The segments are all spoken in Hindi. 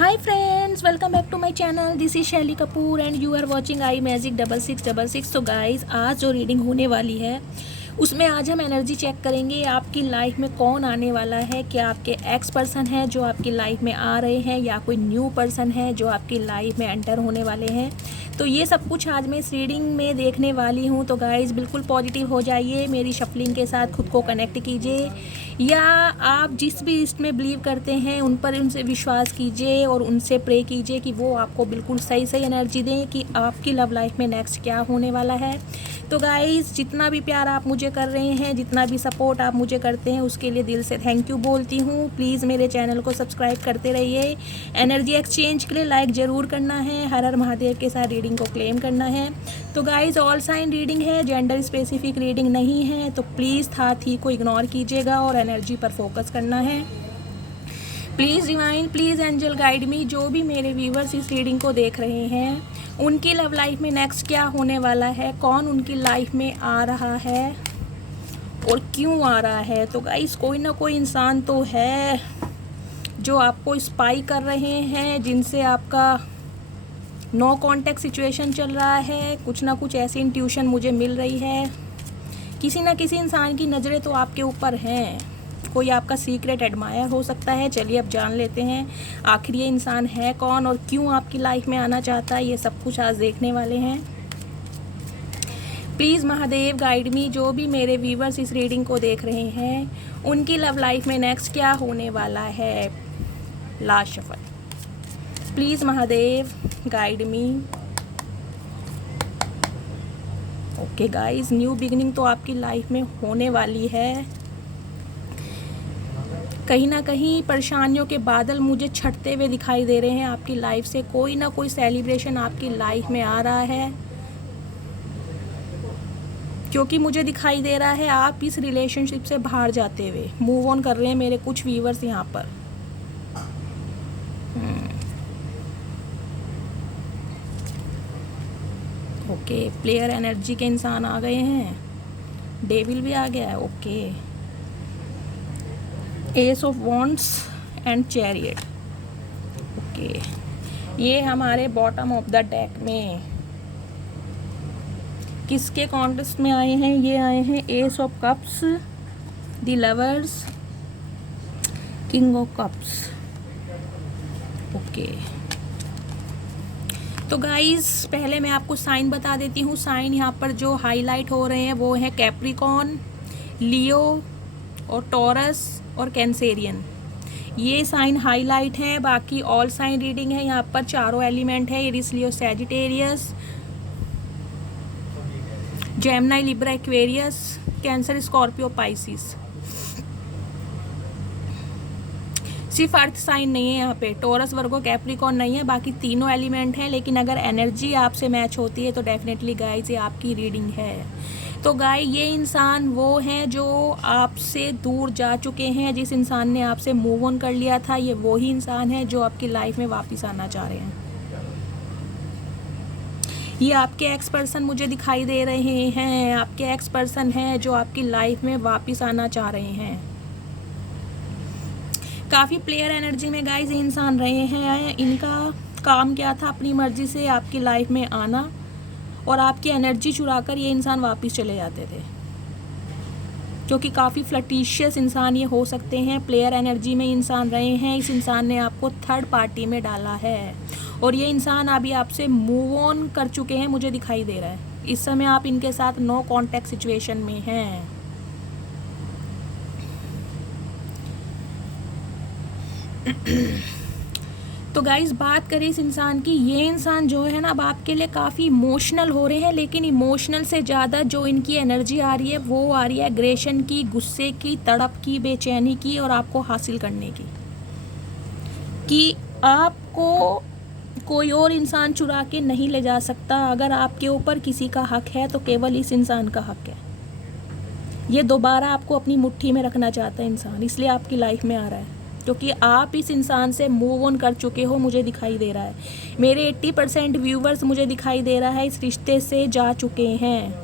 Hi friends, welcome back to my channel. This is शैली Kapoor and you are watching I magic 6666। तो गाइस, आज जो रीडिंग होने वाली है उसमें आज हम एनर्जी चेक करेंगे आपकी लाइफ में कौन आने वाला है। क्या आपके एक्स पर्सन है जो आपकी लाइफ में आ रहे हैं या कोई न्यू पर्सन है जो आपकी लाइफ में एंटर होने वाले हैं। तो ये सब कुछ आज मैं इस रीडिंग में देखने वाली हूँ। तो गाइस बिल्कुल पॉजिटिव हो जाइए, मेरी शफलिंग के साथ खुद को कनेक्ट कीजिए, या आप जिस भी इसमें बिलीव करते हैं उन पर उनसे विश्वास कीजिए और उनसे प्रे कीजिए कि वो आपको बिल्कुल सही सही एनर्जी दें कि आपकी लव लाइफ में नेक्स्ट क्या होने वाला है। तो गाइस, जितना भी प्यार आप मुझे कर रहे हैं, जितना भी सपोर्ट आप मुझे करते हैं, उसके लिए दिल से थैंक यू बोलती हूँ। प्लीज़ मेरे चैनल को सब्सक्राइब करते रहिए। एनर्जी एक्सचेंज के लिए लाइक ज़रूर करना है। हर हर महादेव के साथ रीडिंग को क्लेम करना है। तो गाइस, ऑल साइन रीडिंग है, जेंडर स्पेसिफिक रीडिंग नहीं है, तो प्लीज़ था थी को इग्नोर कीजिएगा और एनर्जी पर फोकस करना है। Please divine, please angel guide me. जो भी मेरे व्यूवर्स इस रीडिंग को देख रहे हैं, उनकी लव लाइफ में नेक्स्ट क्या होने वाला है, कौन उनकी लाइफ में आ रहा है और क्यों आ रहा है। तो गाइस, कोई ना कोई इंसान तो है जो आपको स्पाई कर रहे हैं, जिनसे आपका नो कांटेक्ट सिचुएशन चल रहा है। कुछ ना कुछ ऐसी इंट्यूशन मुझे मिल रही है। किसी ना किसी इंसान की नज़रें तो आपके ऊपर हैं। कोई आपका सीक्रेट एडमायर हो सकता है। चलिए अब जान लेते हैं आखिर ये इंसान है कौन और क्यों आपकी लाइफ में आना चाहता है। ये सब कुछ आज देखने वाले हैं। Please Mahadev guide me. जो भी मेरे व्यूवर्स इस रीडिंग को देख रहे हैं, उनकी लव लाइफ में नेक्स्ट क्या होने वाला है। Last shuffle. Please Mahadev guide me. Okay guys, new beginning तो आपकी लाइफ में होने वाली है। कहीं ना कहीं परेशानियों के बादल मुझे छटते हुए दिखाई दे रहे हैं आपकी लाइफ से। कोई ना कोई सेलिब्रेशन आपकी लाइफ में आ रहा है, क्योंकि मुझे दिखाई दे रहा है आप इस रिलेशनशिप से बाहर जाते हुए मूव ऑन कर रहे हैं मेरे कुछ व्यूवर्स यहाँ पर। ओके, प्लेयर एनर्जी के इंसान आ गए हैं। डेविल भी आ गया है। Okay, S of wands and chariot. Okay, ये हमारे बॉटम ऑफ द डेक में किसके कॉन्टेस्ट में आए हैं। ये आए हैं S of cups, the lovers, king of cups. Okay, तो गाइस पहले मैं आपको साइन बता देती हूँ। साइन यहाँ पर जो हाईलाइट हो रहे हैं वो है कैप्रिकॉन, लियो और टॉरस और कैंसेरियन। ये साइन हाईलाइट हैं। बाकी ऑल साइन रीडिंग है। यहाँ पर चारों एलिमेंट है, Aries, Leo, Sagittarius, Gemini, Libra, Aquarius, Cancer, Scorpio, Pisces. सिर्फ अर्थ साइन नहीं है यहाँ पे। टॉरस, वर्गो, कैप्रिकॉन नहीं है, बाकी तीनों एलिमेंट हैं। लेकिन अगर एनर्जी आपसे मैच होती है तो डेफिनेटली गाइस ये आपकी रीडिंग है। तो गाय, ये इंसान वो हैं जो आपसे दूर जा चुके हैं। जिस इंसान ने आपसे मूव ऑन कर लिया था, ये वही इंसान है जो आपकी लाइफ में वापस आना चाह रहे हैं। ये आपके एक्स पर्सन मुझे दिखाई दे रहे हैं। आपके एक्स पर्सन हैं जो आपकी लाइफ में वापस आना चाह रहे हैं। काफ़ी प्लेयर एनर्जी में गाइस ये इंसान रहे हैं। इनका काम क्या था, अपनी मर्जी से आपकी लाइफ में आना और आपकी एनर्जी चुराकर ये इंसान वापस चले जाते थे, क्योंकि काफ़ी फ्लर्टिशियस इंसान ये हो सकते हैं। प्लेयर एनर्जी में इंसान रहे हैं। इस इंसान ने आपको थर्ड पार्टी में डाला है और ये इंसान अभी आपसे मूव ऑन कर चुके हैं, मुझे दिखाई दे रहा है। इस समय आप इनके साथ नो कांटेक्ट सिचुएशन में हैं। तो गाइस, बात करें इस इंसान की। ये इंसान जो है ना, अब आपके लिए काफ़ी इमोशनल हो रहे हैं, लेकिन इमोशनल से ज़्यादा जो इनकी एनर्जी आ रही है वो आ रही है एग्रेशन की, गुस्से की, तड़प की, बेचैनी की और आपको हासिल करने की। कि आपको कोई और इंसान चुरा के नहीं ले जा सकता। अगर आपके ऊपर किसी का हक है तो केवल इस इंसान का हक है। ये दोबारा आपको अपनी मुट्ठी में रखना चाहता है इंसान, इसलिए आपकी लाइफ में आ रहा है, क्योंकि आप इस इंसान से मूव ऑन कर चुके हो, मुझे दिखाई दे रहा है। मेरे 80% व्यूवर्स मुझे दिखाई दे रहा है इस रिश्ते से जा चुके हैं।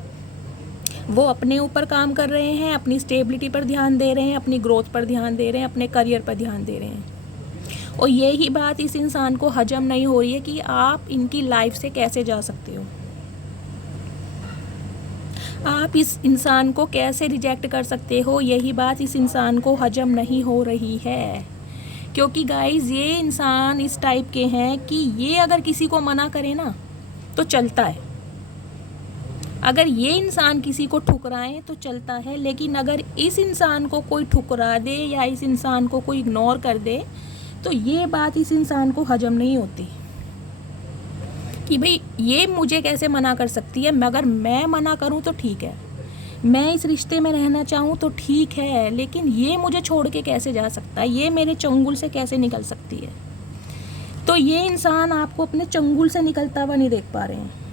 वो अपने ऊपर काम कर रहे हैं, अपनी स्टेबिलिटी पर ध्यान दे रहे हैं, अपनी ग्रोथ पर ध्यान दे रहे हैं, अपने करियर पर ध्यान दे रहे हैं। और यही बात इस इंसान को हजम नहीं हो रही है कि आप इनकी लाइफ से कैसे जा सकते हो, आप इस इंसान को कैसे रिजेक्ट कर सकते हो। यही बात इस इंसान को हजम नहीं हो रही है, क्योंकि गाइस ये इंसान इस टाइप के हैं कि ये अगर किसी को मना करे ना तो चलता है, अगर ये इंसान किसी को ठुकराए तो चलता है, लेकिन अगर इस इंसान को कोई ठुकरा दे या इस इंसान को कोई इग्नोर कर दे तो ये बात इस इंसान को हजम नहीं होती कि भाई ये मुझे कैसे मना कर सकती है, मगर मैं मना करूं तो ठीक है, मैं इस रिश्ते में रहना चाहूं तो ठीक है, लेकिन ये मुझे छोड़ के कैसे जा सकता है, ये मेरे चंगुल से कैसे निकल सकती है। तो ये इंसान आपको अपने चंगुल से निकलता हुआ नहीं देख पा रहे हैं।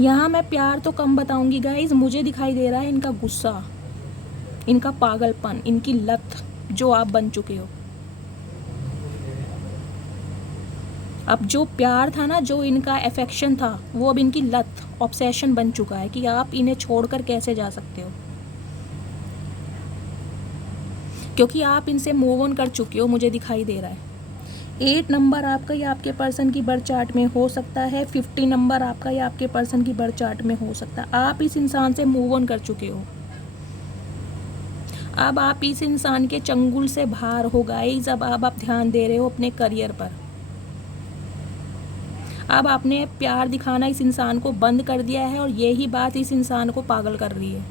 यहाँ मैं प्यार तो कम बताऊंगी गाइज, मुझे दिखाई दे रहा है इनका गुस्सा, इनका पागलपन, इनकी लत जो आप बन चुके हो। अब जो प्यार था ना, जो इनका अफेक्शन था, वो अब इनकी लत, ऑब्सेशन बन चुका है कि आप इन्हें छोड़कर कैसे जा सकते हो, क्योंकि आप इनसे मूव ऑन कर चुके हो, मुझे दिखाई दे रहा है। 8 नंबर आपका या आपके पर्सन की बर्थ चार्ट में हो सकता है, 50 नंबर आपका या आपके पर्सन की बर्थ चार्ट में हो सकता है। आप इस इंसान से मूव ऑन कर चुके हो, अब आप इस इंसान के चंगुल से बाहर हो गाइस। अब आप ध्यान दे रहे हो अपने करियर पर, अब आपने प्यार दिखाना इस इंसान को बंद कर दिया है, और यही बात इस इंसान को पागल कर रही है।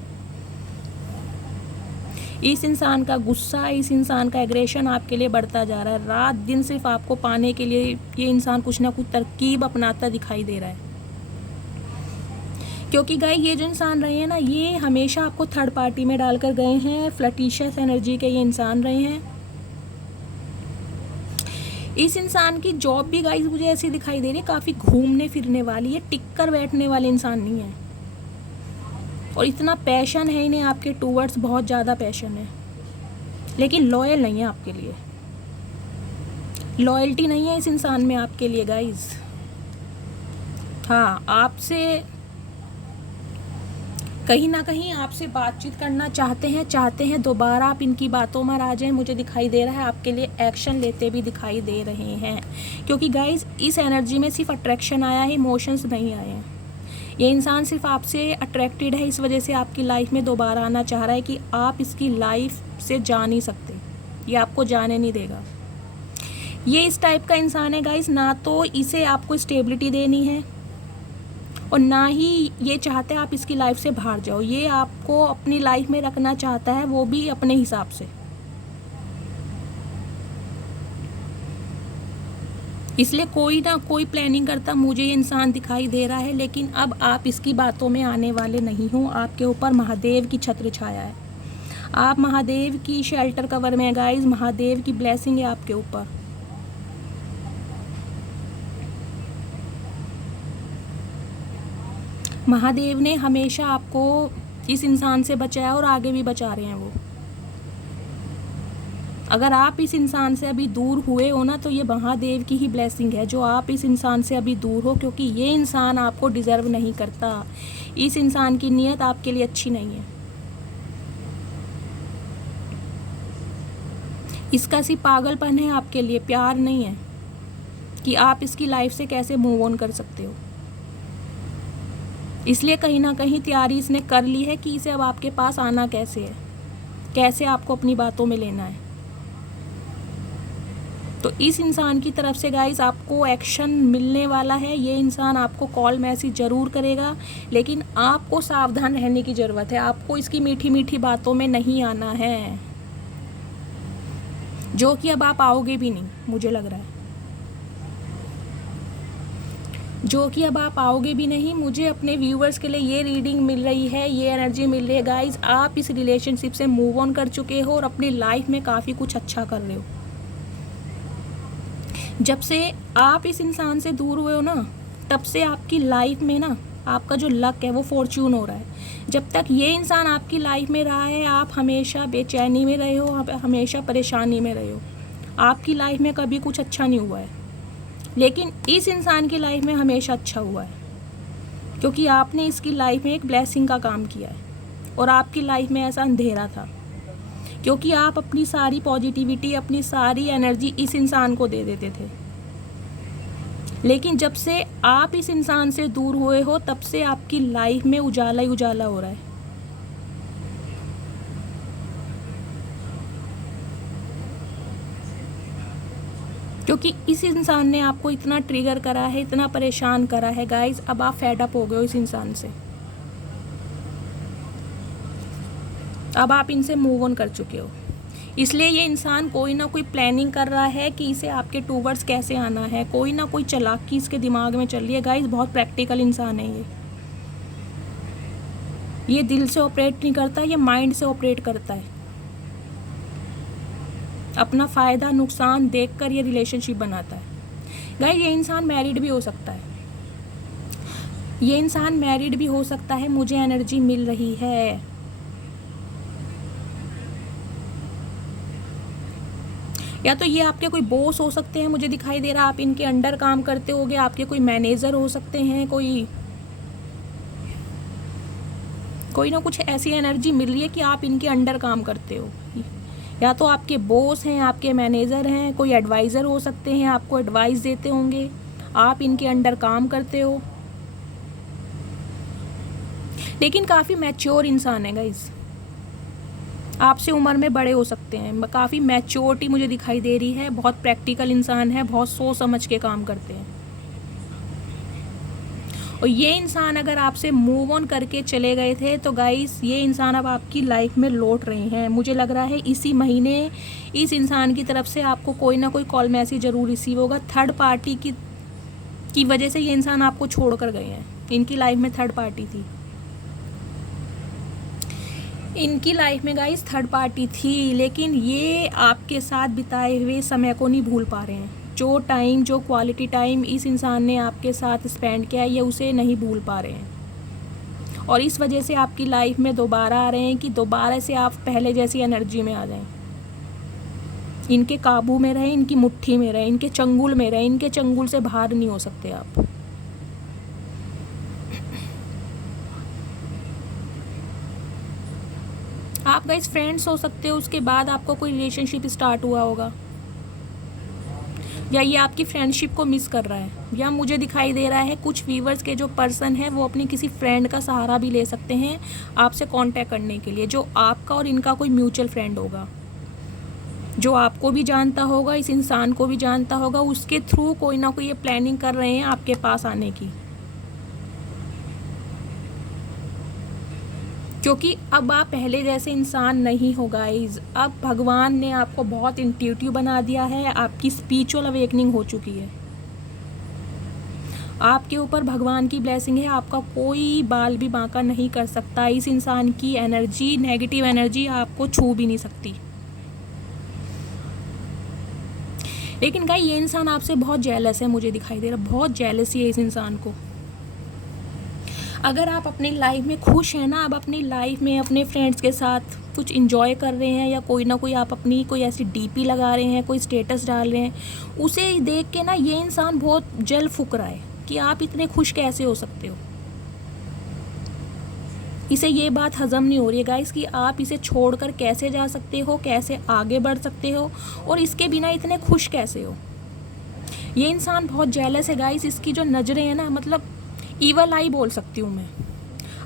इस इंसान का गुस्सा, इस इंसान का एग्रेशन आपके लिए बढ़ता जा रहा है। रात दिन सिर्फ आपको पाने के लिए ये इंसान कुछ ना कुछ तरकीब अपनाता दिखाई दे रहा है, क्योंकि गाइस ये जो इंसान रहे हैं ना, ये हमेशा आपको थर्ड पार्टी में डालकर गए हैं। फ्लर्टिशियस एनर्जी के ये इंसान रहे हैं। इस इंसान की जॉब भी गाइस मुझे ऐसी दिखाई दे रही है, काफ़ी घूमने फिरने वाली है, टिक कर बैठने वाले इंसान नहीं है। और इतना पैशन है इन्हें आपके टूवर्ड्स, बहुत ज़्यादा पैशन है, लेकिन लॉयल नहीं है आपके लिए, लॉयल्टी नहीं है इस इंसान में आपके लिए गाइस। हाँ, आपसे कहीं ना कहीं आपसे बातचीत करना चाहते हैं, दोबारा आप इनकी बातों में आ जाएं। मुझे दिखाई दे रहा है आपके लिए एक्शन लेते भी दिखाई दे रहे हैं, क्योंकि गाइस इस एनर्जी में सिर्फ अट्रैक्शन आया है, इमोशंस नहीं आए हैं। ये इंसान सिर्फ आपसे अट्रैक्टेड है, इस वजह से आपकी लाइफ में दोबारा आना चाह रहा है कि आप इसकी लाइफ से जा नहीं सकते, ये आपको जाने नहीं देगा। ये इस टाइप का इंसान है गाइस, ना तो इसे आपको स्टेबिलिटी देनी है और ना ही ये चाहते हैं आप इसकी लाइफ से बाहर जाओ। ये आपको अपनी लाइफ में रखना चाहता है, वो भी अपने हिसाब से। इसलिए कोई ना कोई प्लानिंग करता मुझे ये इंसान दिखाई दे रहा है, लेकिन अब आप इसकी बातों में आने वाले नहीं हो। आपके ऊपर महादेव की छत्र छाया है, आप महादेव की शेल्टर कवर में गाइस, महादेव की ब्लेसिंग है आपके ऊपर। महादेव ने हमेशा आपको इस इंसान से बचाया और आगे भी बचा रहे हैं वो। अगर आप इस इंसान से अभी दूर हुए हो ना, तो ये महादेव की ही ब्लेसिंग है जो आप इस इंसान से अभी दूर हो, क्योंकि ये इंसान आपको डिज़र्व नहीं करता। इस इंसान की नीयत आपके लिए अच्छी नहीं है। इसका सिर्फ पागलपन है आपके लिए, प्यार नहीं है कि आप इसकी लाइफ से कैसे मूव ऑन कर सकते हो। इसलिए कहीं ना कहीं तैयारी इसने कर ली है कि इसे अब आपके पास आना कैसे है, कैसे आपको अपनी बातों में लेना है। तो इस इंसान की तरफ से गाइस आपको एक्शन मिलने वाला है। ये इंसान आपको कॉल मैसेज ज़रूर करेगा, लेकिन आपको सावधान रहने की ज़रूरत है। आपको इसकी मीठी मीठी बातों में नहीं आना है, जो कि अब आप आओगे भी नहीं, मुझे लग रहा है मुझे अपने व्यूवर्स के लिए ये रीडिंग मिल रही है, ये एनर्जी मिल रही है गाइस। आप इस रिलेशनशिप से मूव ऑन कर चुके हो और अपनी लाइफ में काफ़ी कुछ अच्छा कर रहे हो। जब से आप इस इंसान से दूर हुए हो ना, तब से आपकी लाइफ में ना आपका जो लक है वो फॉर्च्यून हो रहा है। जब तक ये इंसान आपकी लाइफ में रहा है, आप हमेशा बेचैनी में रहे हो, हमेशा परेशानी में रहे हो, आपकी लाइफ में कभी कुछ अच्छा नहीं हुआ है। लेकिन इस इंसान की लाइफ में हमेशा अच्छा हुआ है, क्योंकि आपने इसकी लाइफ में एक ब्लेसिंग का काम किया है और आपकी लाइफ में ऐसा अंधेरा था। क्योंकि आप अपनी सारी पॉजिटिविटी, अपनी सारी एनर्जी इस इंसान को दे देते थे। लेकिन जब से आप इस इंसान से दूर हुए हो, तब से आपकी लाइफ में उजाला ही उजाला हो रहा है। क्योंकि इस इंसान ने आपको इतना ट्रिगर करा है, इतना परेशान करा है गाइस, अब आप फेड अप हो गए हो इस इंसान से। अब आप इनसे मूव ऑन कर चुके हो। इसलिए ये इंसान कोई ना कोई प्लानिंग कर रहा है कि इसे आपके टूवर्ड्स कैसे आना है। कोई ना कोई चालाकी इसके दिमाग में चल रही है गाइस। बहुत प्रैक्टिकल इंसान है ये दिल से ऑपरेट नहीं करता, ये माइंड से ऑपरेट करता है। अपना फ़ायदा नुकसान देखकर ये रिलेशनशिप बनाता है। गाइस ये इंसान मैरिड भी हो सकता है, ये इंसान मैरिड भी हो सकता है, मुझे एनर्जी मिल रही है। या तो ये आपके कोई बॉस हो सकते हैं, मुझे दिखाई दे रहा है आप इनके अंडर काम करते होगे। आपके कोई मैनेजर हो सकते हैं, कोई ना कुछ ऐसी एनर्जी मिल रही है कि आप इनके अंडर काम करते हो। या तो आपके बॉस हैं, आपके मैनेजर हैं, कोई एडवाइज़र हो सकते हैं, आपको एडवाइस देते होंगे, आप इनके अंडर काम करते हो। लेकिन काफ़ी मैच्योर इंसान है गाइस, आपसे उम्र में बड़े हो सकते हैं। काफ़ी मैच्योरिटी मुझे दिखाई दे रही है। बहुत प्रैक्टिकल इंसान है, बहुत सोच समझ के काम करते हैं। और ये इंसान अगर आपसे मूव ऑन करके चले गए थे तो गाइस ये इंसान अब आपकी लाइफ में लौट रहे हैं। मुझे लग रहा है इसी महीने इस इंसान की तरफ से आपको कोई ना कोई कॉल मैसेज ज़रूर रिसीव होगा। थर्ड पार्टी की वजह से ये इंसान आपको छोड़ कर गए हैं। इनकी लाइफ में थर्ड पार्टी थी, इनकी लाइफ में गाइस थर्ड पार्टी थी, लेकिन ये आपके साथ बिताए हुए समय को नहीं भूल पा रहे हैं। जो क्वालिटी टाइम इस इंसान ने आपके साथ स्पेंड किया है, ये उसे नहीं भूल पा रहे हैं। और इस वजह से आपकी लाइफ में दोबारा आ रहे हैं कि दोबारा से आप पहले जैसी एनर्जी में आ जाएं। इनके काबू में रहें, इनकी मुट्ठी में रहें, इनके चंगुल में रहें। इनके चंगुल से बाहर नहीं हो सकते आप। आप गाइस फ्रेंड्स हो सकते हो, उसके बाद आपको कोई रिलेशनशिप स्टार्ट हुआ होगा, या ये आपकी फ्रेंडशिप को मिस कर रहा है। या मुझे दिखाई दे रहा है कुछ व्यूवर्स के जो पर्सन है वो अपनी किसी फ्रेंड का सहारा भी ले सकते हैं आपसे कांटेक्ट करने के लिए, जो आपका और इनका कोई म्यूचुअल फ्रेंड होगा, जो आपको भी जानता होगा, इस इंसान को भी जानता होगा। उसके थ्रू कोई ना कोई ये प्लानिंग कर रहे हैं आपके पास आने की। क्योंकि अब आप पहले जैसे इंसान नहीं हो गाइज। अब भगवान ने आपको बहुत इंट्यूटिव बना दिया है, आपकी स्पिरिचुअल अवेकनिंग हो चुकी है। आपके ऊपर भगवान की ब्लेसिंग है, आपका कोई बाल भी बांका नहीं कर सकता। इस इंसान की एनर्जी, नेगेटिव एनर्जी आपको छू भी नहीं सकती। लेकिन गाइस ये इंसान आपसे बहुत जेलस है, मुझे दिखाई दे रहा बहुत जेलसी है इस इंसान को। अगर आप अपनी लाइफ में खुश हैं ना, अब अपनी लाइफ में अपने फ्रेंड्स के साथ कुछ इंजॉय कर रहे हैं, या कोई ना कोई आप अपनी कोई ऐसी डीपी लगा रहे हैं, कोई स्टेटस डाल रहे हैं, उसे देख के ना ये इंसान बहुत जल फूक रहा है कि आप इतने खुश कैसे हो सकते हो। इसे ये बात हजम नहीं हो रही है गाइस कि आप इसे छोड़कर कैसे जा सकते हो, कैसे आगे बढ़ सकते हो, और इसके बिना इतने खुश कैसे हो। ये इंसान बहुत जेलस है गाइस। इसकी जो नज़रें हैं ना, मतलब ईवल आई बोल सकती हूँ मैं।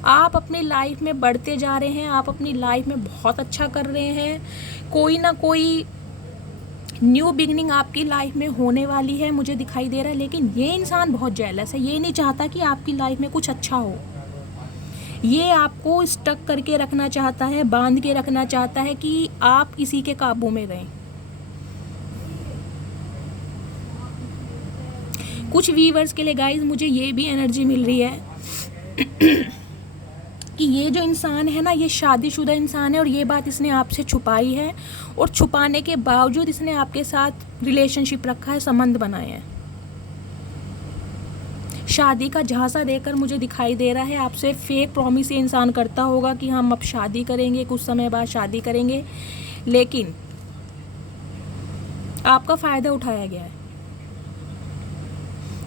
आप अपनी लाइफ में बढ़ते जा रहे हैं, आप अपनी लाइफ में बहुत अच्छा कर रहे हैं, कोई ना कोई न्यू बिगनिंग आपकी लाइफ में होने वाली है, मुझे दिखाई दे रहा है। लेकिन ये इंसान बहुत जेलस है, ये नहीं चाहता कि आपकी लाइफ में कुछ अच्छा हो। ये आपको स्टक करके रखना चाहता है, बांध के रखना चाहता है कि आप इसी के काबू में रहें। कुछ व्यूवर्स के लिए गाइस मुझे ये भी एनर्जी मिल रही है कि ये जो इंसान है ना, ये शादीशुदा इंसान है, और ये बात इसने आपसे छुपाई है, और छुपाने के बावजूद इसने आपके साथ रिलेशनशिप रखा है, संबंध बनाए हैं। शादी का झांसा देकर मुझे दिखाई दे रहा है आपसे फेक प्रॉमिस ये इंसान करता होगा कि हम अब शादी करेंगे, कुछ समय बाद शादी करेंगे, लेकिन आपका फ़ायदा उठाया गया है।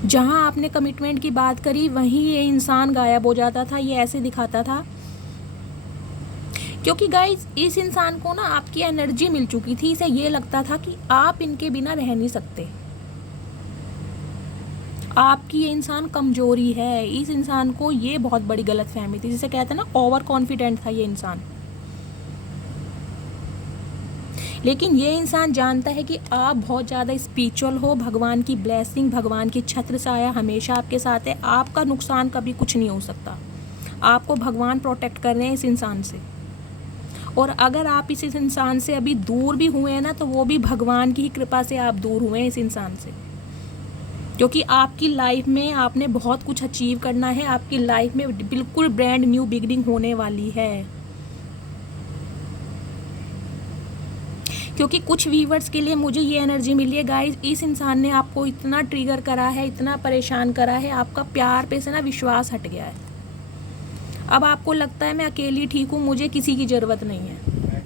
जहां आपने कमिटमेंट की बात करी वहीं ये इंसान गायब हो जाता था। ये ऐसे दिखाता था क्योंकि गाइज इस इंसान को ना आपकी एनर्जी मिल चुकी थी, इसे ये लगता था कि आप इनके बिना रह नहीं सकते। आपकी ये इंसान कमजोरी है। इस इंसान को ये बहुत बड़ी गलतफहमी थी, जिसे कहते हैं ना ओवर कॉन्फिडेंट था ये इंसान। लेकिन ये इंसान जानता है कि आप बहुत ज़्यादा स्पिरिचुअल हो, भगवान की ब्लेसिंग, भगवान की छत्र छाया हमेशा आपके साथ है, आपका नुकसान कभी कुछ नहीं हो सकता। आपको भगवान प्रोटेक्ट कर रहे हैं इस इंसान से। और अगर आप इस इंसान से अभी दूर भी हुए हैं ना, तो वो भी भगवान की ही कृपा से आप दूर हुए हैं इस इंसान से। क्योंकि आपकी लाइफ में आपने बहुत कुछ अचीव करना है, आपकी लाइफ में बिल्कुल ब्रांड न्यू बिगिनिंग होने वाली है। क्योंकि कुछ व्यूवर्स के लिए मुझे ये एनर्जी मिली है गाइस, इस इंसान ने आपको इतना ट्रिगर करा है, इतना परेशान करा है, आपका प्यार पे से ना विश्वास हट गया है। अब आपको लगता है मैं अकेली ठीक हूँ, मुझे किसी की ज़रूरत नहीं है।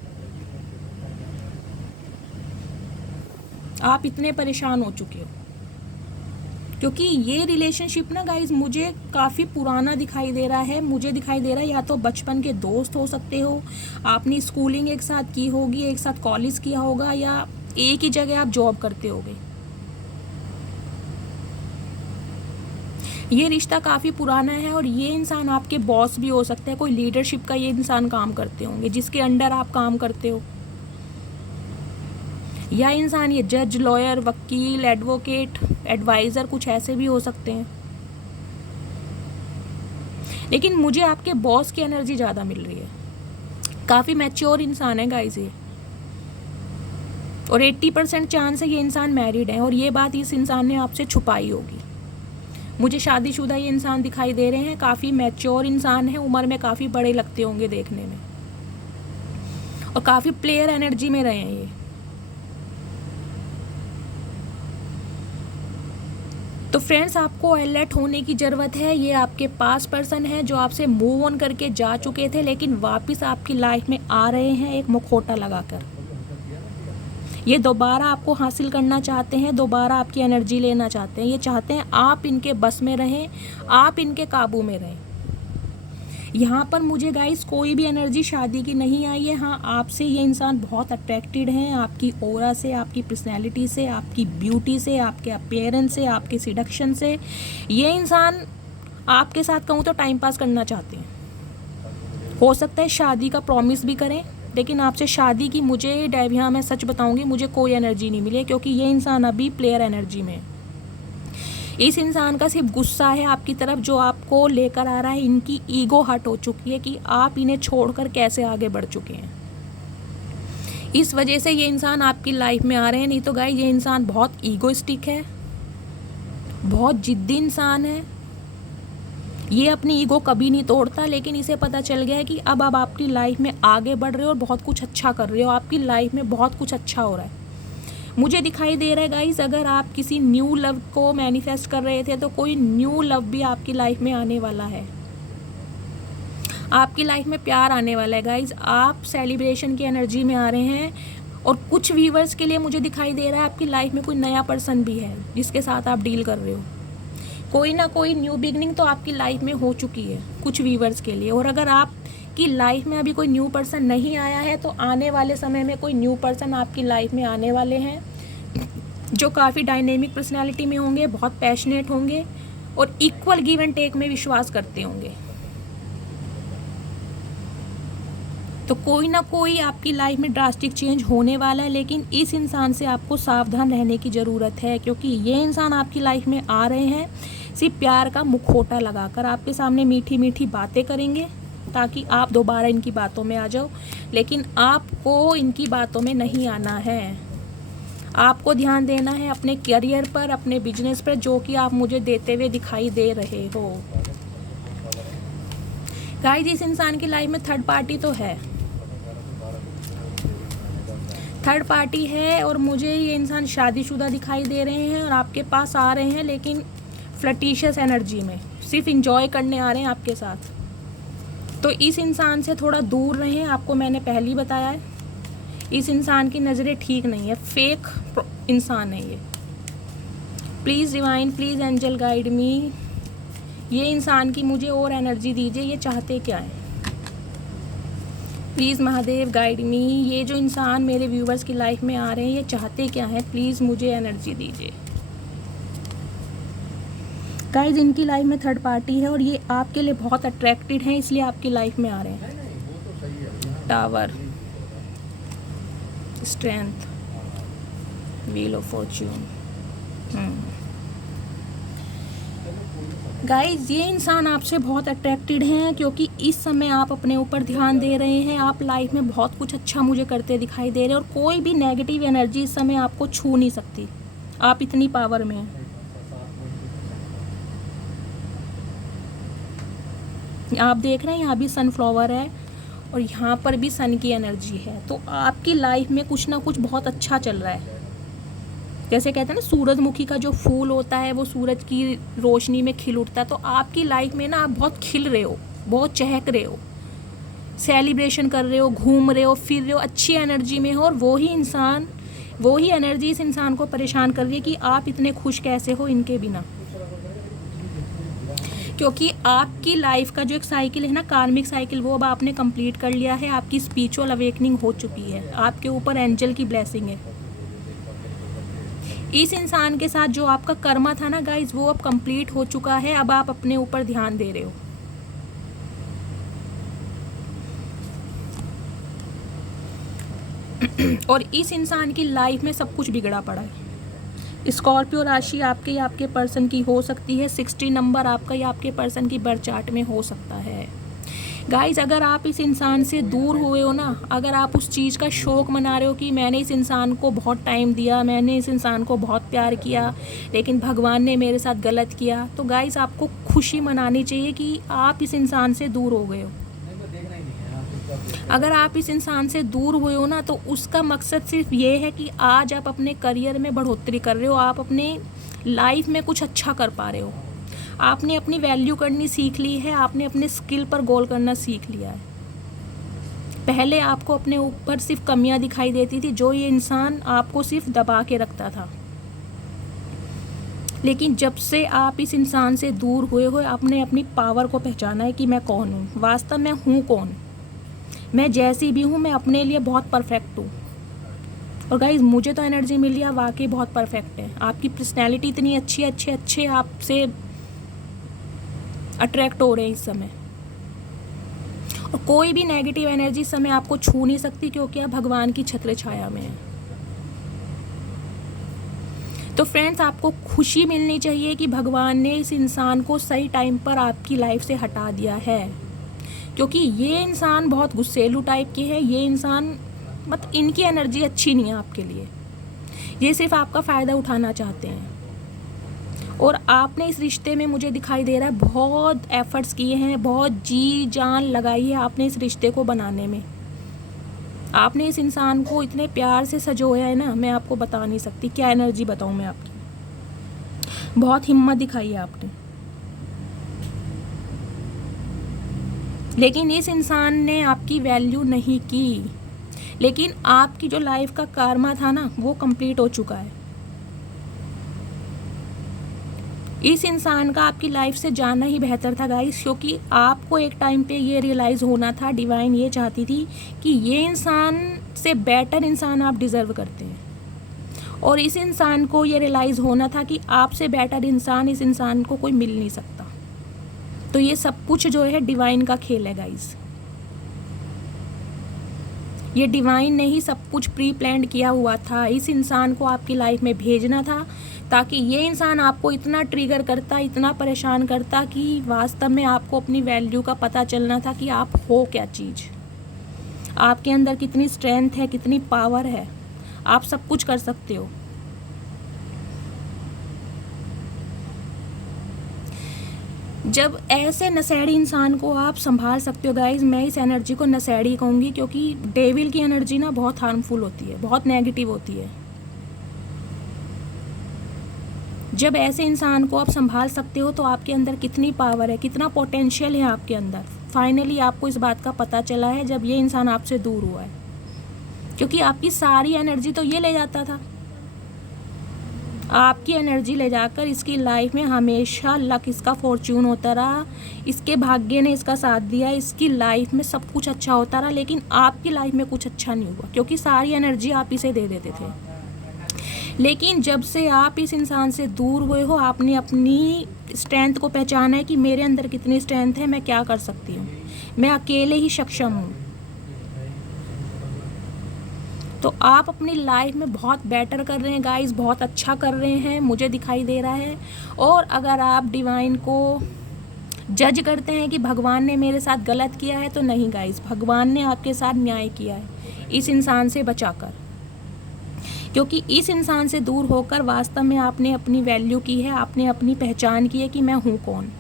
आप इतने परेशान हो चुके हो। क्योंकि ये रिलेशनशिप ना गाइज मुझे काफ़ी पुराना दिखाई दे रहा है। मुझे दिखाई दे रहा है या तो बचपन के दोस्त हो सकते हो, आपने स्कूलिंग एक साथ की होगी, एक साथ कॉलेज किया होगा, या एक ही जगह आप जॉब करते होगे। ये रिश्ता काफ़ी पुराना है और ये इंसान आपके बॉस भी हो सकता है। कोई लीडरशिप का ये इंसान काम करते होंगे जिसके अंडर आप काम करते हो, या इंसान ये जज, लॉयर, वकील, एडवोकेट, एडवाइज़र कुछ ऐसे भी हो सकते हैं। लेकिन मुझे आपके बॉस की एनर्जी ज़्यादा मिल रही है। काफ़ी मैच्योर इंसान है गाइस ये, और 80% चांस है ये इंसान मैरिड है, और ये बात इस इंसान ने आपसे छुपाई होगी। मुझे शादीशुदा ये इंसान दिखाई दे रहे हैं, काफ़ी मैच्योर इंसान है, उम्र में काफ़ी बड़े लगते होंगे देखने में, और काफ़ी प्लेयर एनर्जी में रहे हैं ये। तो फ्रेंड्स, आपको अलर्ट होने की ज़रूरत है। ये आपके पास पर्सन है जो आपसे मूव ऑन करके जा चुके थे, लेकिन वापस आपकी लाइफ में आ रहे हैं एक मुखौटा लगाकर। ये दोबारा आपको हासिल करना चाहते हैं, दोबारा आपकी एनर्जी लेना चाहते हैं। ये चाहते हैं आप इनके बस में रहें, आप इनके काबू में रहें। यहाँ पर मुझे गाइस कोई भी एनर्जी शादी की नहीं आई है। हाँ, आपसे ये इंसान बहुत अट्रैक्टेड हैं, आपकी ऑरा से, आपकी पर्सनैलिटी से, आपकी ब्यूटी से, आपके अपीयरेंस से, आपके सिडक्शन से। ये इंसान आपके साथ कहूँ तो टाइम पास करना चाहते हैं। हो सकता है शादी का प्रॉमिस भी करें, लेकिन आपसे शादी की मुझे यहाँ मैं सच बताऊँगी, मुझे कोई एनर्जी नहीं मिली, क्योंकि ये इंसान अभी प्लेयर एनर्जी में है। इस इंसान का सिर्फ गुस्सा है आपकी तरफ जो आपको लेकर आ रहा है। इनकी ईगो हर्ट हो चुकी है कि आप इन्हें छोड़कर कैसे आगे बढ़ चुके हैं। इस वजह से ये इंसान आपकी लाइफ में आ रहे हैं। नहीं तो गाइस, ये इंसान बहुत ईगोइस्टिक है, बहुत जिद्दी इंसान है। ये अपनी ईगो कभी नहीं तोड़ता, लेकिन इसे पता चल गया है कि अब आप अपनी लाइफ में आगे बढ़ रहे हो और बहुत कुछ अच्छा कर रहे हो, आपकी लाइफ में बहुत कुछ अच्छा हो रहा है। मुझे दिखाई दे रहा है गाइस, अगर आप किसी न्यू लव को मैनिफेस्ट कर रहे थे, तो कोई न्यू लव भी आपकी लाइफ में आने वाला है। आपकी लाइफ में प्यार आने वाला है गाइस। आप सेलिब्रेशन की एनर्जी में आ रहे हैं, और कुछ व्यूवर्स के लिए मुझे दिखाई दे रहा है आपकी लाइफ में कोई नया पर्सन भी है जिसके साथ आप डील कर रहे हो। कोई ना कोई न्यू बिगनिंग तो आपकी लाइफ में हो चुकी है कुछ व्यूवर्स के लिए। और अगर आपकी लाइफ में अभी कोई न्यू पर्सन नहीं आया है, तो आने वाले समय में कोई न्यू पर्सन आपकी लाइफ में आने वाले हैं, जो काफ़ी डायनेमिक पर्सनालिटी में होंगे, बहुत पैशनेट होंगे, और इक्वल गिव एंड टेक में विश्वास करते होंगे। तो कोई ना कोई आपकी लाइफ में ड्रास्टिक चेंज होने वाला है, लेकिन इस इंसान से आपको सावधान रहने की ज़रूरत है, क्योंकि ये इंसान आपकी लाइफ में आ रहे हैं सिर्फ प्यार का मुखौटा लगाकर। आपके सामने मीठी मीठी बातें करेंगे ताकि आप दोबारा इनकी बातों में आ जाओ, लेकिन आपको इनकी बातों में नहीं आना है। आपको ध्यान देना है अपने करियर पर, अपने बिजनेस पर, जो कि आप मुझे देते हुए दिखाई दे रहे हो। गाइस, इस इंसान की लाइफ में थर्ड पार्टी तो है, थर्ड पार्टी है, और मुझे ये इंसान शादीशुदा दिखाई दे रहे हैं और आपके पास आ रहे हैं, लेकिन फ्लर्टिशियस एनर्जी में, सिर्फ इंजॉय करने आ रहे हैं आपके साथ। तो इस इंसान से थोड़ा दूर रहें। आपको मैंने पहले ही बताया है, इस इंसान की नज़रें ठीक नहीं है, फेक इंसान है ये। Please divine, please angel guide me. ये इंसान की मुझे और एनर्जी दीजिए, ये चाहते क्या है। Please Mahadev guide me. ये जो इंसान मेरे व्यूवर्स की लाइफ में आ रहे हैं ये चाहते क्या हैं, प्लीज़ मुझे एनर्जी दीजिए। गाइज इनकी लाइफ में थर्ड पार्टी है और ये आपके लिए बहुत अट्रैक्टेड हैं, इसलिए आपकी लाइफ में आ रहे हैं। Tower, strength, wheel of Fortune. Guys ये इंसान आपसे बहुत अट्रैक्टेड हैं क्योंकि इस समय आप अपने ऊपर ध्यान दे रहे हैं। आप लाइफ में बहुत कुछ अच्छा मुझे करते दिखाई दे रहे हैं और कोई भी नेगेटिव एनर्जी इस समय आपको छू नहीं सकती। आप इतनी पावर में हैं। आप देख रहे हैं यहाँ भी सनफ्लावर है और यहाँ पर भी सन की एनर्जी है। तो आपकी लाइफ में कुछ ना कुछ बहुत अच्छा चल रहा है। जैसे कहते हैं ना सूरजमुखी का जो फूल होता है वो सूरज की रोशनी में खिल उठता है। तो आपकी लाइफ में ना आप बहुत खिल रहे हो, बहुत चहक रहे हो, सेलिब्रेशन कर रहे हो, घूम रहे हो, फिर रहे हो, अच्छी एनर्जी में हो। और वही एनर्जी इस इंसान को परेशान कर रही है कि आप इतने खुश कैसे हो इनके बिना। क्योंकि आपकी लाइफ का जो एक साइकिल है ना, कार्मिक साइकिल, वो अब आपने कंप्लीट कर लिया है। आपकी स्पिरिचुअल अवेकनिंग हो चुकी है। आपके ऊपर एंजल की ब्लेसिंग है। इस इंसान के साथ जो आपका कर्मा था ना गाइज, वो अब कंप्लीट हो चुका है। अब आप अपने ऊपर ध्यान दे रहे हो। और इस इंसान की लाइफ में सब कुछ बिगड़ा पड़ा है। स्कॉर्पियो राशि आपके या आपके पर्सन की हो सकती है। 60 नंबर आपका या आपके पर्सन की बर्थ चार्ट में हो सकता है। गाइज अगर आप इस इंसान से दूर हुए हो ना, अगर आप उस चीज़ का शौक मना रहे हो कि मैंने इस इंसान को बहुत टाइम दिया, मैंने इस इंसान को बहुत प्यार किया, लेकिन भगवान ने मेरे साथ गलत किया, तो गाइज आपको खुशी मनानी चाहिए कि आप इस इंसान से दूर हो गए हो। अगर आप इस इंसान से दूर हुए हो ना, तो उसका मकसद सिर्फ ये है कि आज आप अपने करियर में बढ़ोतरी कर रहे हो, आप अपने लाइफ में कुछ अच्छा कर पा रहे हो, आपने अपनी वैल्यू करनी सीख ली है, आपने अपने स्किल पर गोल करना सीख लिया है। पहले आपको अपने ऊपर सिर्फ कमियां दिखाई देती थी, जो ये इंसान आपको सिर्फ दबा के रखता था। लेकिन जब से आप इस इंसान से दूर हुए हो, आपने अपनी पावर को पहचाना है कि मैं कौन हूँ, वास्तव में हूँ कौन। मैं जैसी भी हूँ, मैं अपने लिए बहुत परफेक्ट हूँ। और गाइज मुझे तो एनर्जी मिली है, वाकई बहुत परफेक्ट है। आपकी पर्सनैलिटी इतनी अच्छी, अच्छे आपसे अट्रैक्ट हो रहे हैं इस समय। और कोई भी नेगेटिव एनर्जी इस समय आपको छू नहीं सकती क्योंकि आप भगवान की छत्र छाया में हैं। तो फ्रेंड्स, आपको खुशी मिलनी चाहिए कि भगवान ने इस इंसान को सही टाइम पर आपकी लाइफ से हटा दिया है। क्योंकि ये इंसान बहुत गुस्सेलू टाइप के है। ये इंसान मतलब इनकी एनर्जी अच्छी नहीं है आपके लिए। ये सिर्फ आपका फ़ायदा उठाना चाहते हैं। और आपने इस रिश्ते में, मुझे दिखाई दे रहा है, बहुत एफर्ट्स किए हैं, बहुत जी जान लगाई है आपने इस रिश्ते को बनाने में। आपने इस इंसान को इतने प्यार से सजोया है ना, मैं आपको बता नहीं सकती क्या एनर्जी बताऊं मैं आपकी। बहुत हिम्मत दिखाई है आपने। लेकिन इस इंसान ने आपकी वैल्यू नहीं की। लेकिन आपकी जो लाइफ का कार्मा था ना, वो कंप्लीट हो चुका है। इस इंसान का आपकी लाइफ से जाना ही बेहतर था गाइस, क्योंकि आपको एक टाइम पे ये रियलाइज़ होना था, डिवाइन ये चाहती थी कि ये इंसान से बेटर इंसान आप डिज़र्व करते हैं। और इस इंसान को ये रियलाइज़ होना था कि आपसे बेटर इंसान इस इंसान को कोई मिल नहीं सकता। तो ये सब कुछ जो है डिवाइन का खेल है गाइस। ये डिवाइन ने ही सब कुछ प्री प्लान्ड किया हुआ था। इस इंसान को आपकी लाइफ में भेजना था ताकि ये इंसान आपको इतना ट्रिगर करता, इतना परेशान करता कि वास्तव में आपको अपनी वैल्यू का पता चलना था कि आप हो क्या चीज़, आपके अंदर कितनी स्ट्रेंथ है, कितनी पावर है, आप सब कुछ कर सकते हो। जब ऐसे नशेड़ी इंसान को आप संभाल सकते हो गाइज, मैं इस एनर्जी को नशेड़ी कहूँगी, क्योंकि डेविल की एनर्जी ना बहुत हार्मफुल होती है, बहुत नेगेटिव होती है। जब ऐसे इंसान को आप संभाल सकते हो तो आपके अंदर कितनी पावर है, कितना पोटेंशियल है आपके अंदर। फाइनली आपको इस बात का पता चला है जब ये इंसान आपसे दूर हुआ है, क्योंकि आपकी सारी एनर्जी तो ये ले जाता था। आपकी एनर्जी ले जाकर इसकी लाइफ में हमेशा लक, इसका फॉर्च्यून होता रहा, इसके भाग्य ने इसका साथ दिया, इसकी लाइफ में सब कुछ अच्छा होता रहा, लेकिन आपकी लाइफ में कुछ अच्छा नहीं हुआ क्योंकि सारी एनर्जी आप इसे दे देते थे। लेकिन जब से आप इस इंसान से दूर हुए हो, आपने अपनी स्ट्रेंथ को पहचाना है कि मेरे अंदर कितनी स्ट्रेंथ है, मैं क्या कर सकती हूँ, मैं अकेले ही सक्षम हूँ। तो आप अपनी लाइफ में बहुत बेटर कर रहे हैं गाइस, बहुत अच्छा कर रहे हैं, मुझे दिखाई दे रहा है। और अगर आप डिवाइन को जज करते हैं कि भगवान ने मेरे साथ गलत किया है, तो नहीं गाइस, भगवान ने आपके साथ न्याय किया है इस इंसान से बचाकर, क्योंकि इस इंसान से दूर होकर वास्तव में आपने अपनी वैल्यू की है, आपने अपनी पहचान की है कि मैं हूँ कौन।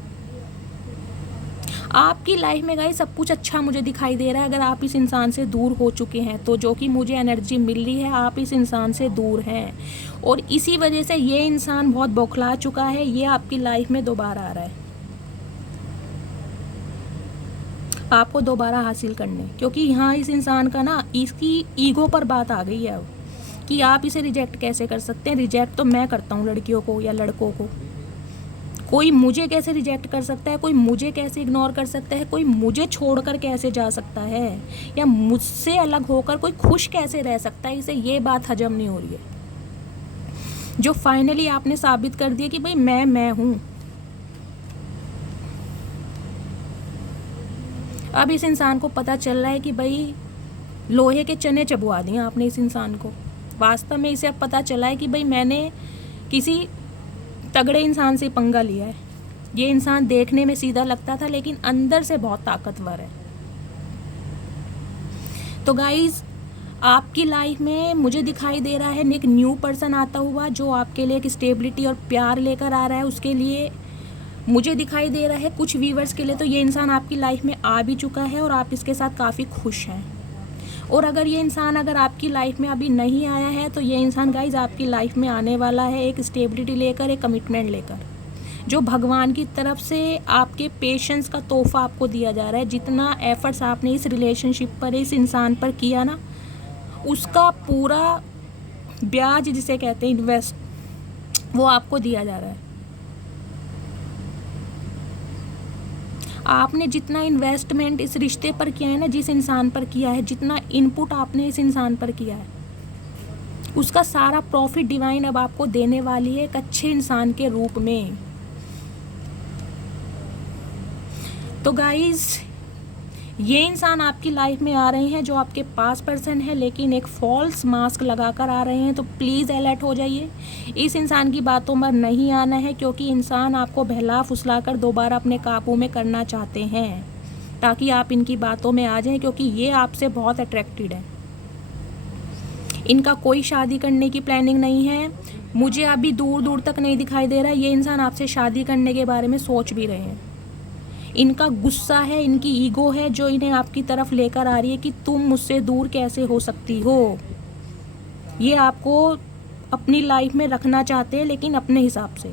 आपकी लाइफ में गाइस सब कुछ अच्छा मुझे दिखाई दे रहा है। अगर आप इस इंसान से दूर हो चुके हैं तो जो कि मुझे एनर्जी मिल रही है, आप इस इंसान से दूर हैं और इसी वजह से ये इंसान बहुत बौखला चुका है, ये आपकी लाइफ में दोबारा आ रहा है आपको दोबारा हासिल करने, क्योंकि यहाँ इस इंसान का ना, इसकी ईगो पर बात आ गई है अब कि आप इसे रिजेक्ट कैसे कर सकते हैं। रिजेक्ट तो मैं करता हूँ लड़कियों को या लड़कों को, कोई मुझे कैसे रिजेक्ट कर सकता है, कोई मुझे कैसे इग्नोर कर सकता है, कोई मुझे छोड़कर कैसे जा सकता है, या मुझसे अलग होकर कोई खुश कैसे रह सकता है, इसे ये बात हजम नहीं हो रही है। जो फाइनली आपने साबित कर दिया कि भाई मैं हूँ। अब इस इंसान को पता चल रहा है कि भाई लोहे के चने चबवा दिए आपने इस इंसान को। वास्तव में इसे अब पता चला है कि भाई मैंने किसी तगड़े इंसान से पंगा लिया है। ये इंसान देखने में सीधा लगता था लेकिन अंदर से बहुत ताकतवर है। तो गाइज, आपकी लाइफ में मुझे दिखाई दे रहा है एक न्यू पर्सन आता हुआ जो आपके लिए एक स्टेबिलिटी और प्यार लेकर आ रहा है। उसके लिए मुझे दिखाई दे रहा है कुछ व्यूवर्स के लिए तो ये इंसान आपकी लाइफ में आ भी चुका है और आप इसके साथ काफ़ी खुश हैं। और अगर ये इंसान अगर आपकी लाइफ में अभी नहीं आया है तो ये इंसान गाइज आपकी लाइफ में आने वाला है, एक स्टेबिलिटी लेकर, एक कमिटमेंट लेकर, जो भगवान की तरफ से आपके पेशेंस का तोहफा आपको दिया जा रहा है। जितना एफर्ट्स आपने इस रिलेशनशिप पर, इस इंसान पर किया ना, उसका पूरा ब्याज जिसे कहते हैं इन्वेस्ट, वो आपको दिया जा रहा है। आपने जितना इन्वेस्टमेंट इस रिश्ते पर किया है ना, जिस इंसान पर किया है, जितना इनपुट आपने इस इंसान पर किया है, उसका सारा प्रॉफिट डिवाइन अब आपको देने वाली है एक अच्छे इंसान के रूप में। तो गाइज, ये इंसान आपकी लाइफ में आ रहे हैं जो आपके पास पर्सन है, लेकिन एक फॉल्स मास्क लगाकर आ रहे हैं। तो प्लीज़ अलर्ट हो जाइए, इस इंसान की बातों में नहीं आना है, क्योंकि इंसान आपको बहला फुसलाकर दोबारा अपने काबू में करना चाहते हैं ताकि आप इनकी बातों में आ जाएं, क्योंकि ये आपसे बहुत अट्रैक्टेड है। इनका कोई शादी करने की प्लानिंग नहीं है, मुझे अभी दूर दूर तक नहीं दिखाई दे रहा है ये इंसान आपसे शादी करने के बारे में सोच भी रहे हैं। इनका गुस्सा है, इनकी ईगो है जो इन्हें आपकी तरफ लेकर आ रही है कि तुम मुझसे दूर कैसे हो सकती हो। ये आपको अपनी लाइफ में रखना चाहते हैं, लेकिन अपने हिसाब से।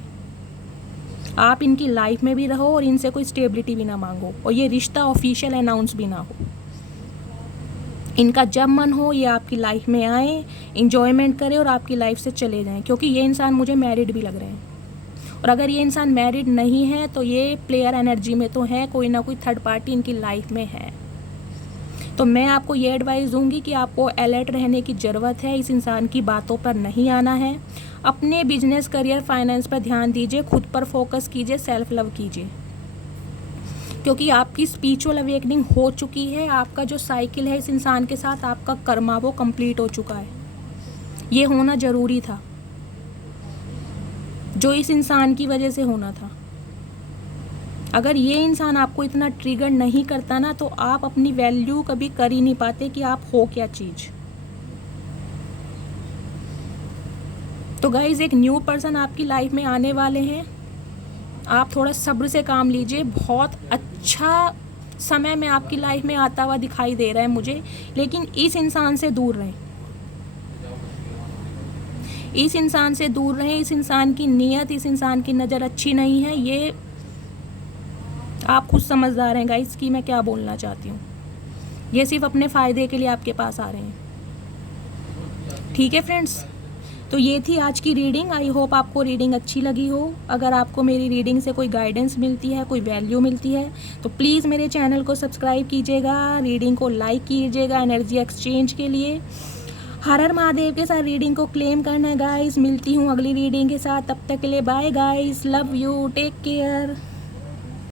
आप इनकी लाइफ में भी रहो और इनसे कोई स्टेबिलिटी भी ना मांगो और ये रिश्ता ऑफिशियल अनाउंस भी ना हो। इनका जब मन हो ये आपकी लाइफ में आए, इंजॉयमेंट करें और आपकी लाइफ से चले जाएं, क्योंकि ये इंसान मुझे मैरिड भी लग रहे हैं। और अगर ये इंसान मैरिड नहीं है तो ये प्लेयर एनर्जी में तो है, कोई ना कोई थर्ड पार्टी इनकी लाइफ में है। तो मैं आपको ये एडवाइस दूंगी कि आपको अलर्ट रहने की ज़रूरत है, इस इंसान की बातों पर नहीं आना है। अपने बिजनेस, करियर, फाइनेंस पर ध्यान दीजिए, खुद पर फोकस कीजिए, सेल्फ लव कीजिए, क्योंकि आपकी स्पिरिचुअल अवेकनिंग हो चुकी है। आपका जो साइकिल है इस इंसान के साथ, आपका कर्मा वो कंप्लीट हो चुका है। ये होना ज़रूरी था, जो इस इंसान की वजह से होना था। अगर ये इंसान आपको इतना ट्रिगर नहीं करता ना, तो आप अपनी वैल्यू कभी कर ही नहीं पाते कि आप हो क्या चीज़। तो गाइज, एक न्यू पर्सन आपकी लाइफ में आने वाले हैं, आप थोड़ा सब्र से काम लीजिए। बहुत अच्छा समय में आपकी लाइफ में आता हुआ दिखाई दे रहा है मुझे, लेकिन इस इंसान से दूर रहें, इस इंसान से दूर रहें। इस इंसान की नीयत, इस इंसान की नज़र अच्छी नहीं है। ये आप खुद समझदार हैं गाइस कि मैं क्या बोलना चाहती हूँ। ये सिर्फ अपने फ़ायदे के लिए आपके पास आ रहे हैं। ठीक है फ्रेंड्स, तो ये थी आज की रीडिंग। आई होप आपको रीडिंग अच्छी लगी हो। अगर आपको मेरी रीडिंग से कोई गाइडेंस मिलती है, कोई वैल्यू मिलती है, तो प्लीज़ मेरे चैनल को सब्सक्राइब कीजिएगा, रीडिंग को लाइक कीजिएगा एनर्जी एक्सचेंज के लिए। हर हर महादेव के साथ रीडिंग को क्लेम करना है गाइस। मिलती हूँ अगली रीडिंग के साथ, तब तक के लिए bye guys, love you, take care.